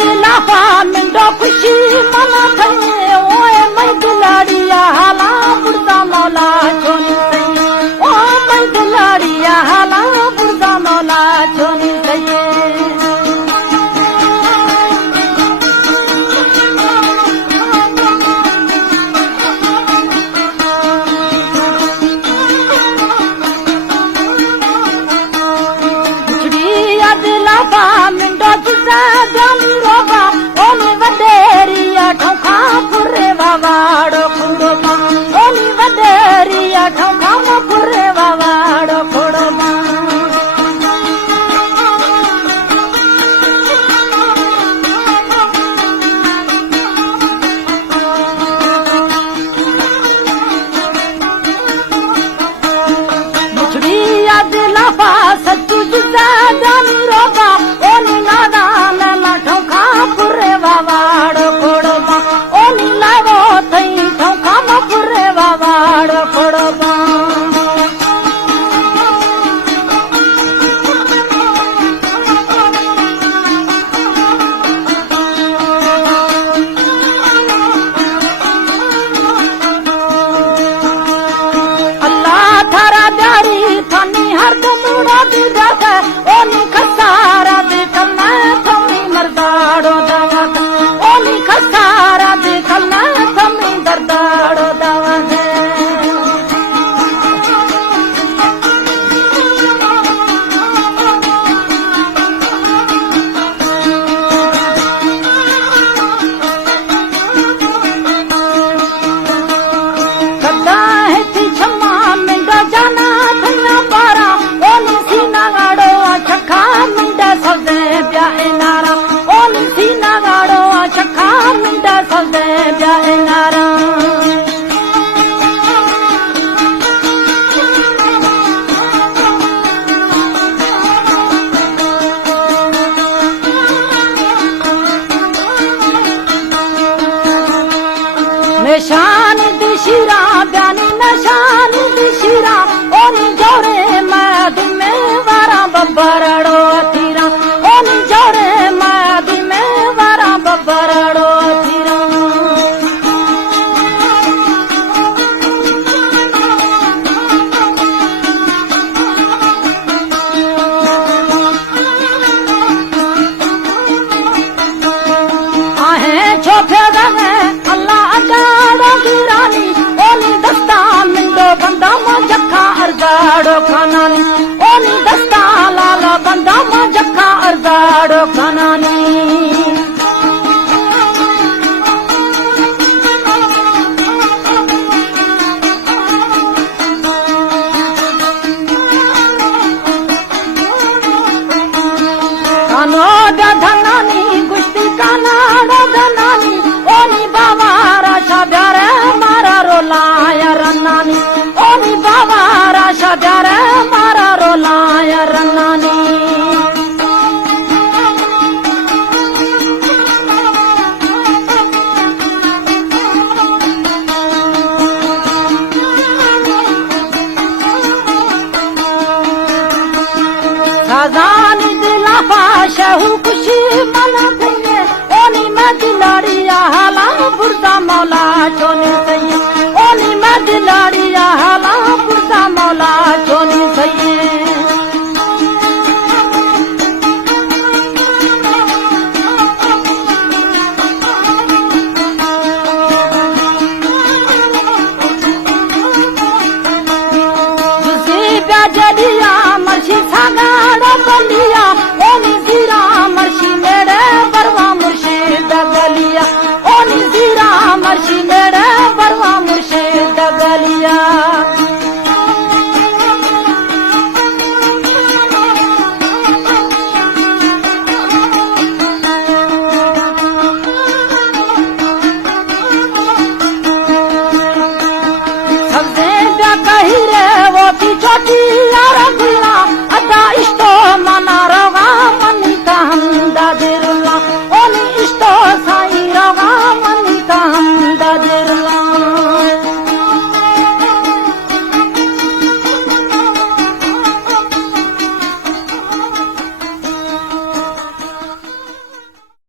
दिलाफा मिंडो खुशी मना थई ओए मैं दिलाड़िया हाला बुर्दा मौला छोनी सही ओ मैं दिलाड़िया हाला बुर्दा मौला छोनी सही दिलाफा मिंडो जुजा जानी रोबा ओनी वडेरिया ठोखा फुरे वावाड़ो खुंडोमा ओनी वडेरिया ठोखा फुरे वावाड़ो खुंडोमा मुछड़िया दिलाफा सच्चू जुजा जानी रोबा ओनी नादान ठोखा फुरे वावाड़ो खुंडोमा ओनी लावो थई ठोखा फुरे वावाड़ो खुंडोमा अल्लाह थारा प्यारी थानी हरदम उड़ा दी जाता ओनी खसारा देखल ना थमी मर्दाड़ो दावत ओनी खसारा देखल ना थमी दर्दाड़ो दावत कदा है थी छम्मा मिंडा जाना थना पारा ओनी सीना गाड़ो छखा मिंडा सदे ब्याए नारा ओनी सीना गाड़ो छखा मिंडा सदे ब्याए नारा निशान दिशिरा ब्यानी निशान दिशिरा ओनी जोड़े मादी में वारा बब्बरड़ो अथीरा ओनी जोड़े मादी में वारा बब्बरड़ो अथीरा आहे छोफे रहे अल्लाह अगाड़ो गिरानी ओनी दस्ता मिंडो बंदा जखा अर्जाड़ो खानानी ओनी दस्ता लाला बंदा जखा अर्जाड़ो खानानी कानो धनानी गुस्ती कानाड़ो धनानी ओनी बाबा राशा प्यारे मारा रोलाया रन्नानी ओनी बाबा राशा प्यारे मारा रोलाया रन्नानी साजानी दिलाफा शहू खुशी मना थई ओनी मैं दिलाड़िया हाला बुर्दा मौला छोनी सही ओनी मैं दिलाड़िया हाला बुर्दा मौला छोनी सही